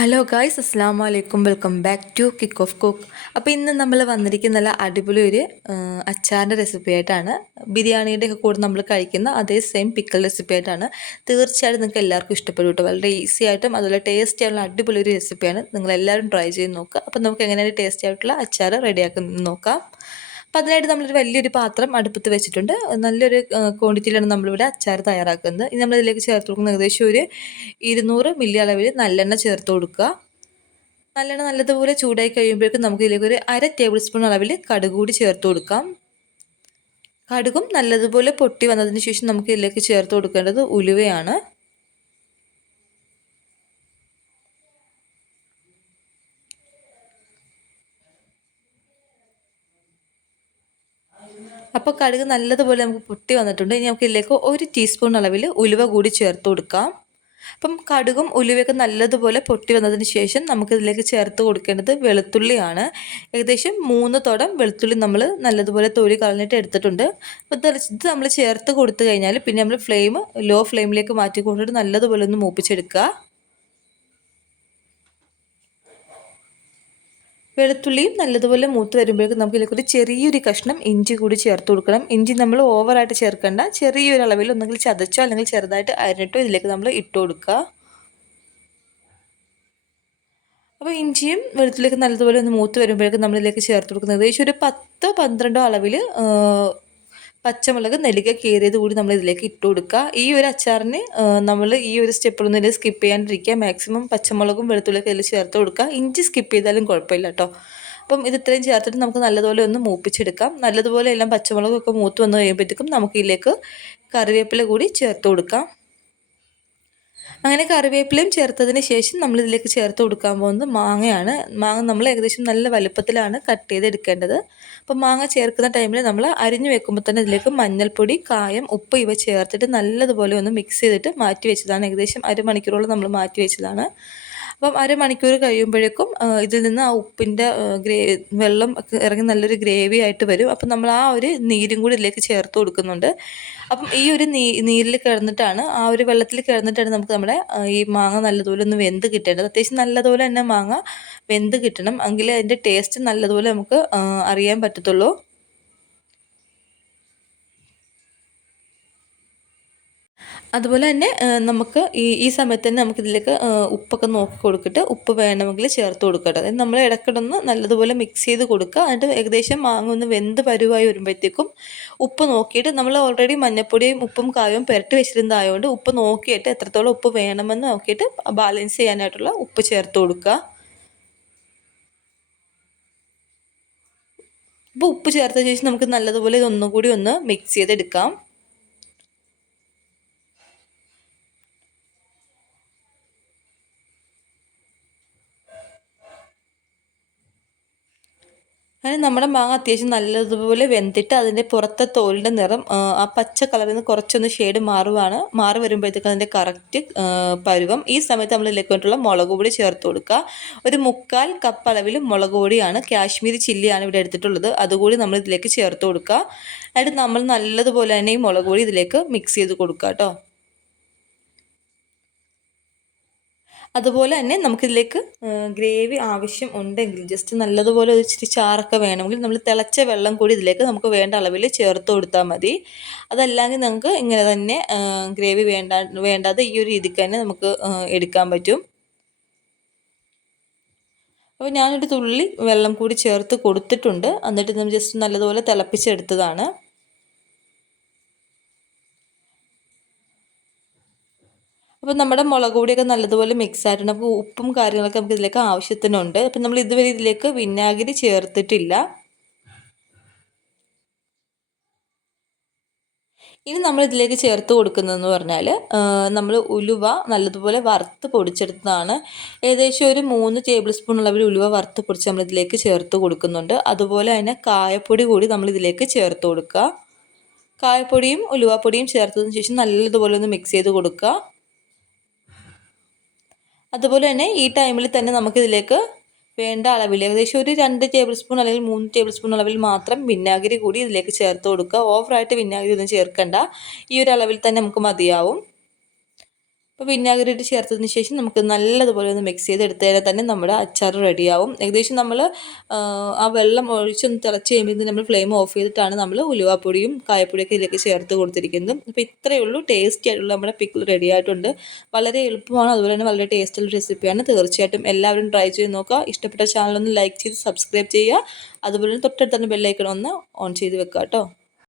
Hello guys, അസ്സാം വലൈക്കും. Welcome back to kick off cook. അപ്പോൾ ഇന്ന് നമ്മൾ വന്നിരിക്കുന്ന നല്ല അടിപൊളി ഒരു അച്ചാറിൻ്റെ റെസിപ്പി ആയിട്ടാണ്. ബിരിയാണിയുടെ ഒക്കെ കൂടെ നമ്മൾ കഴിക്കുന്ന അതേ സെയിം പിക്കൽ റെസിപ്പി ആയിട്ടാണ്. തീർച്ചയായിട്ടും നിങ്ങൾക്ക് എല്ലാവർക്കും ഇഷ്ടപ്പെടും കേട്ടോ. വളരെ ഈസി ആയിട്ടും അതുപോലെ ടേസ്റ്റി ആയിട്ടുള്ള അടിപൊളി ഒരു റെസിപ്പിയാണ്. നിങ്ങളെല്ലാവരും ട്രൈ ചെയ്ത് നോക്കുക. അപ്പോൾ നമുക്ക് എങ്ങനെയാണ് ടേസ്റ്റി ആയിട്ടുള്ള അച്ചാർ റെഡിയാക്കുന്നത് നോക്കാം. അപ്പോൾ അതിനായിട്ട് നമ്മളൊരു വലിയൊരു പാത്രം അടുപ്പത്ത് വെച്ചിട്ടുണ്ട്. നല്ലൊരു ക്വാണ്ടിറ്റിയിലാണ് നമ്മളിവിടെ അച്ചാർ തയ്യാറാക്കുന്നത്. ഇനി നമ്മളിതിലേക്ക് ചേർത്ത് കൊടുക്കുന്നത് ഏകദേശം ഒരു 200 മില്ലി അളവിൽ നല്ലെണ്ണ ചേർത്ത് കൊടുക്കുക. നല്ലെണ്ണ നല്ലതുപോലെ ചൂടായി കഴിയുമ്പോഴേക്കും നമുക്ക് ഇതിലേക്ക് ഒരു 1/2 ടേബിൾ സ്പൂൺ അളവിൽ കടുക് കൂടി ചേർത്ത് കൊടുക്കാം. കടുകും നല്ലതുപോലെ പൊട്ടി വന്നതിന് ശേഷം നമുക്ക് ഇതിലേക്ക് ചേർത്ത് കൊടുക്കേണ്ടത് ഉലുവയാണ്. അപ്പോൾ കടുക് നല്ലതുപോലെ നമുക്ക് പൊട്ടി വന്നിട്ടുണ്ട്. ഇനി നമുക്ക് ഇതിലേക്ക് 1 ടീസ്പൂൺ അളവിൽ ഉലുവ കൂടി ചേർത്ത് കൊടുക്കാം. അപ്പം കടുകും ഉലുവയൊക്കെ നല്ലതുപോലെ പൊട്ടി വന്നതിന് ശേഷം നമുക്കിതിലേക്ക് ചേർത്ത് കൊടുക്കേണ്ടത് വെളുത്തുള്ളിയാണ്. ഏകദേശം 3 തുടം വെളുത്തുള്ളി നമ്മൾ നല്ലതുപോലെ തൊലി കളഞ്ഞിട്ട് എടുത്തിട്ടുണ്ട്. അപ്പോൾ ഇത് നമ്മൾ ചേർത്ത് കൊടുത്തു കഴിഞ്ഞാൽ പിന്നെ നമ്മൾ ലോ ഫ്ലെയിമിലേക്ക് മാറ്റി കൊണ്ടിട്ട് നല്ലതുപോലെ ഒന്ന് മൂപ്പിച്ചെടുക്കുക. വെളുത്തുള്ളിയും നല്ലതുപോലെ മൂത്ത് വരുമ്പോഴേക്കും നമുക്ക് ഇതിലേക്ക് ഒരു ചെറിയൊരു കഷ്ണം ഇഞ്ചി കൂടി ചേർത്ത് കൊടുക്കണം. ഇഞ്ചി നമ്മൾ ഓവറായിട്ട് ചേർക്കേണ്ട, ചെറിയൊരു അളവിൽ ഒന്നെങ്കിൽ ചതച്ചോ അല്ലെങ്കിൽ ചെറുതായിട്ട് അരിഞ്ഞിട്ടോ ഇതിലേക്ക് നമ്മൾ ഇട്ട് കൊടുക്കുക. അപ്പോൾ ഇഞ്ചിയും വെളുത്തുള്ളിയൊക്കെ നല്ലതുപോലെ ഒന്ന് മൂത്ത് വരുമ്പോഴേക്കും നമ്മളിതിലേക്ക് ചേർത്ത് കൊടുക്കുന്നത് ഏകദേശം ഒരു 10-12 അളവിൽ പച്ചമുളക് നെല്ലിക്ക കീറിയത് കൂടി നമ്മൾ ഇതിലേക്ക് ഇട്ട് കൊടുക്കുക. ഈ ഒരു അച്ചാറിന് നമ്മൾ ഈ ഒരു സ്റ്റെപ്പിലൊന്നും ഇതിൽ സ്കിപ്പ് ചെയ്യാണ്ടിരിക്കുക. മാക്സിമം പച്ചമുളകും വെളുത്തുള്ളിയൊക്കെ ഇതിൽ ചേർത്ത് കൊടുക്കുക. ഇഞ്ചി സ്കിപ്പ് ചെയ്താലും കുഴപ്പമില്ല കേട്ടോ. അപ്പം ഇത് ഇത്രയും ചേർത്തിട്ട് നമുക്ക് നല്ലതുപോലെ ഒന്ന് മൂപ്പിച്ചെടുക്കാം. നല്ലതുപോലെ എല്ലാം പച്ചമുളകൊക്കെ മൂത്ത് വന്ന് കഴിയുമ്പോഴത്തേക്കും നമുക്ക് ഇതിലേക്ക് കറിവേപ്പില കൂടി ചേർത്ത് കൊടുക്കാം. അങ്ങനെ കറിവേപ്പിലയും ചേർത്തതിന് ശേഷം നമ്മളിതിലേക്ക് ചേർത്ത് കൊടുക്കാൻ പോകുന്നത് മാങ്ങയാണ്. മാങ്ങ നമ്മൾ ഏകദേശം നല്ല വലുപ്പത്തിലാണ് കട്ട് ചെയ്തെടുക്കേണ്ടത്. അപ്പം മാങ്ങ ചേർക്കുന്ന ടൈമിൽ നമ്മൾ അരിഞ്ഞു വെക്കുമ്പോൾ തന്നെ ഇതിലേക്ക് മഞ്ഞൾപ്പൊടി, കായം, ഉപ്പ് ഇവ ചേർത്തിട്ട് നല്ലതുപോലെ ഒന്ന് മിക്സ് ചെയ്തിട്ട് മാറ്റി വെച്ചതാണ്. ഏകദേശം അരമണിക്കൂറോളം നമ്മൾ മാറ്റി വെച്ചതാണ്. അപ്പം അരമണിക്കൂർ കഴിയുമ്പോഴേക്കും ഇതിൽ നിന്ന് ആ ഉപ്പിൻ്റെ വെള്ളം ഇറങ്ങി നല്ലൊരു ഗ്രേവി ആയിട്ട് വരും. അപ്പം നമ്മൾ ആ ഒരു നീരും കൂടി ഇതിലേക്ക് ചേർത്ത് കൊടുക്കുന്നുണ്ട്. അപ്പം ഈ ഒരു നീരിൽ കിടന്നിട്ടാണ്, ആ ഒരു വെള്ളത്തിൽ കിടന്നിട്ടാണ് നമുക്ക് നമ്മുടെ ഈ മാങ്ങ നല്ലതുപോലെ ഒന്ന് വെന്ത് കിട്ടേണ്ടത്. അത്യാവശ്യം നല്ലതുപോലെ തന്നെ മാങ്ങ വെന്ത് കിട്ടണം, എങ്കിലേ അതിൻ്റെ ടേസ്റ്റ് നല്ലതുപോലെ നമുക്ക് അറിയാൻ പറ്റത്തുള്ളൂ. അതുപോലെ തന്നെ നമുക്ക് ഈ സമയത്ത് തന്നെ നമുക്കിതിലേക്ക് ഉപ്പൊക്കെ നോക്കി കൊടുത്തിട്ട് ഉപ്പ് വേണമെങ്കിൽ ചേർത്ത് കൊടുക്കട്ടെ. അതായത് നമ്മൾ ഇടയ്ക്കിടന്ന് നല്ലതുപോലെ മിക്സ് ചെയ്ത് കൊടുക്കുക. എന്നിട്ട് ഏകദേശം മാങ്ങ ഒന്ന് വെന്ത് പരുവായി വരുമ്പോഴത്തേക്കും ഉപ്പ് നോക്കിയിട്ട്, നമ്മൾ ഓൾറെഡി മഞ്ഞൾപ്പൊടിയും ഉപ്പും കായവും പുരട്ടി വെച്ചിരുന്നതായതുകൊണ്ട് ഉപ്പ് നോക്കിയിട്ട് എത്രത്തോളം ഉപ്പ് വേണമെന്ന് നോക്കിയിട്ട് ബാലൻസ് ചെയ്യാനായിട്ടുള്ള ഉപ്പ് ചേർത്ത് കൊടുക്കുക. അപ്പോൾ ഉപ്പ് ചേർത്ത ശേഷം നമുക്ക് നല്ലതുപോലെ ഇതൊന്നുകൂടി ഒന്ന് മിക്സ് ചെയ്തെടുക്കാം. അങ്ങനെ നമ്മുടെ മാങ്ങ അത്യാവശ്യം നല്ലതുപോലെ വെന്തിട്ട് അതിൻ്റെ പുറത്തെ തോലിൻ്റെ നിറം ആ പച്ച കളറിൽ നിന്ന് കുറച്ചൊന്ന് ഷെയ്ഡ് മാറി വരുമ്പോഴത്തേക്ക് അതിൻ്റെ കറക്റ്റ് പരുവം. ഈ സമയത്ത് നമ്മൾ ഇതിലേക്ക് വേണ്ടിയിട്ടുള്ള മുളക് പൊടി ചേർത്ത് കൊടുക്കുക. ഒരു 1/4 കപ്പ് അളവിൽ മുളക് പൊടിയാണ്, കാശ്മീരി ചില്ലിയാണ് ഇവിടെ എടുത്തിട്ടുള്ളത്. അതുകൂടി നമ്മൾ ഇതിലേക്ക് ചേർത്ത് കൊടുക്കുക. എന്നിട്ട് നമ്മൾ നല്ലതുപോലെ തന്നെ ഈ മുളക് പൊടി ഇതിലേക്ക് മിക്സ് ചെയ്ത് കൊടുക്കുക കേട്ടോ. അതുപോലെ തന്നെ നമുക്കിതിലേക്ക് ഗ്രേവി ആവശ്യം ഉണ്ടെങ്കിൽ, ജസ്റ്റ് നല്ലതുപോലെ ഒരു ഇച്ചിരി ചാറൊക്കെ വേണമെങ്കിൽ നമ്മൾ തിളച്ച വെള്ളം കൂടി ഇതിലേക്ക് നമുക്ക് വേണ്ട അളവിൽ ചേർത്ത് കൊടുത്താൽ മതി. അതല്ലെങ്കിൽ നമുക്ക് ഇങ്ങനെ തന്നെ ഗ്രേവി വേണ്ടാതെ ഈ ഒരു രീതിക്ക് തന്നെ നമുക്ക് എടുക്കാൻ പറ്റും. അപ്പോൾ ഞാനൊരു തുള്ളി വെള്ളം കൂടി ചേർത്ത് കൊടുത്തിട്ടുണ്ട്. എന്നിട്ട് നമ്മൾ ജസ്റ്റ് നല്ലതുപോലെ തിളപ്പിച്ചെടുത്തതാണ്. അപ്പോൾ നമ്മുടെ മുളക് പൊടിയൊക്കെ നല്ലതുപോലെ മിക്സ് ആയിട്ടുണ്ട്. അപ്പോൾ ഉപ്പും കാര്യങ്ങളൊക്കെ നമുക്ക് ഇതിലേക്ക് ആവശ്യത്തിനുണ്ട്. അപ്പം നമ്മൾ ഇതുവരെ ഇതിലേക്ക് വിനാഗിരി ചേർത്തിട്ടില്ല. ഇനി നമ്മൾ ഇതിലേക്ക് ചേർത്ത് കൊടുക്കുന്നതെന്ന് പറഞ്ഞാൽ നമ്മൾ ഉലുവ നല്ലതുപോലെ വറുത്ത് പൊടിച്ചെടുത്തതാണ്. ഏകദേശം ഒരു 3 ടേബിൾ സ്പൂൺ അളവിൽ ഉലുവ വറുത്ത് പൊടിച്ച് നമ്മൾ ഇതിലേക്ക് ചേർത്ത് കൊടുക്കുന്നുണ്ട്. അതുപോലെ തന്നെ കായപ്പൊടി കൂടി നമ്മൾ ഇതിലേക്ക് ചേർത്ത് കൊടുക്കുക. കായപ്പൊടിയും ഉലുവപ്പൊടിയും ചേർത്തതിന് ശേഷം നല്ലതുപോലെ ഒന്ന് മിക്സ് ചെയ്ത് കൊടുക്കുക. അതുപോലെ തന്നെ ഈ ടൈമിൽ തന്നെ നമുക്കിതിലേക്ക് വേണ്ട അളവിൽ ഏകദേശം ഒരു 2 ടേബിൾ സ്പൂൺ അല്ലെങ്കിൽ 3 ടേബിൾ സ്പൂൺ അളവിൽ മാത്രം വിനാഗിരി കൂടി ഇതിലേക്ക് ചേർത്ത് കൊടുക്കുക. ഓവറായിട്ട് വിനാഗിരി ഒന്നും ചേർക്കണ്ട, ഈ ഒരു അളവിൽ തന്നെ നമുക്ക് മതിയാവും. അപ്പോൾ വിനാഗിരി ചേർത്തതിന് ശേഷം നമുക്ക് നല്ലതുപോലെ ഒന്ന് മിക്സ് ചെയ്തെടുത്ത് കഴിഞ്ഞാൽ തന്നെ നമ്മുടെ അച്ചാർ റെഡിയാവും. ഏകദേശം നമ്മൾ ആ വെള്ളം ഒഴിച്ചൊന്ന് തിളച്ച് കഴിയുമ്പോൾ നമ്മൾ ഫ്ലെയിം ഓഫ് ചെയ്തിട്ടാണ് നമ്മൾ ഉലുവാപ്പൊടിയും കായപ്പൊടിയൊക്കെ ഇതിലേക്ക് ചേർത്ത് കൊടുത്തിരിക്കുന്നത്. അപ്പോൾ ഇത്രയേ ഉള്ളൂ, ടേസ്റ്റി ആയിട്ടുള്ള നമ്മുടെ പിക്കിൾ റെഡി ആയിട്ടുണ്ട്. വളരെ എളുപ്പമാണ്, അതുപോലെ തന്നെ വളരെ ടേസ്റ്റുള്ള റെസിപ്പിയാണ്. തീർച്ചയായിട്ടും എല്ലാവരും ട്രൈ ചെയ്ത് നോക്കുക. ഇഷ്ടപ്പെട്ട ചാനലൊന്ന് ലൈക്ക് ചെയ്ത് സബ്സ്ക്രൈബ് ചെയ്യുക. അതുപോലെ തന്നെ തൊട്ടടുത്ത് തന്നെ ബെല്ലൈക്കൺ ഒന്ന് ഓൺ ചെയ്ത് വെക്കുക കേട്ടോ.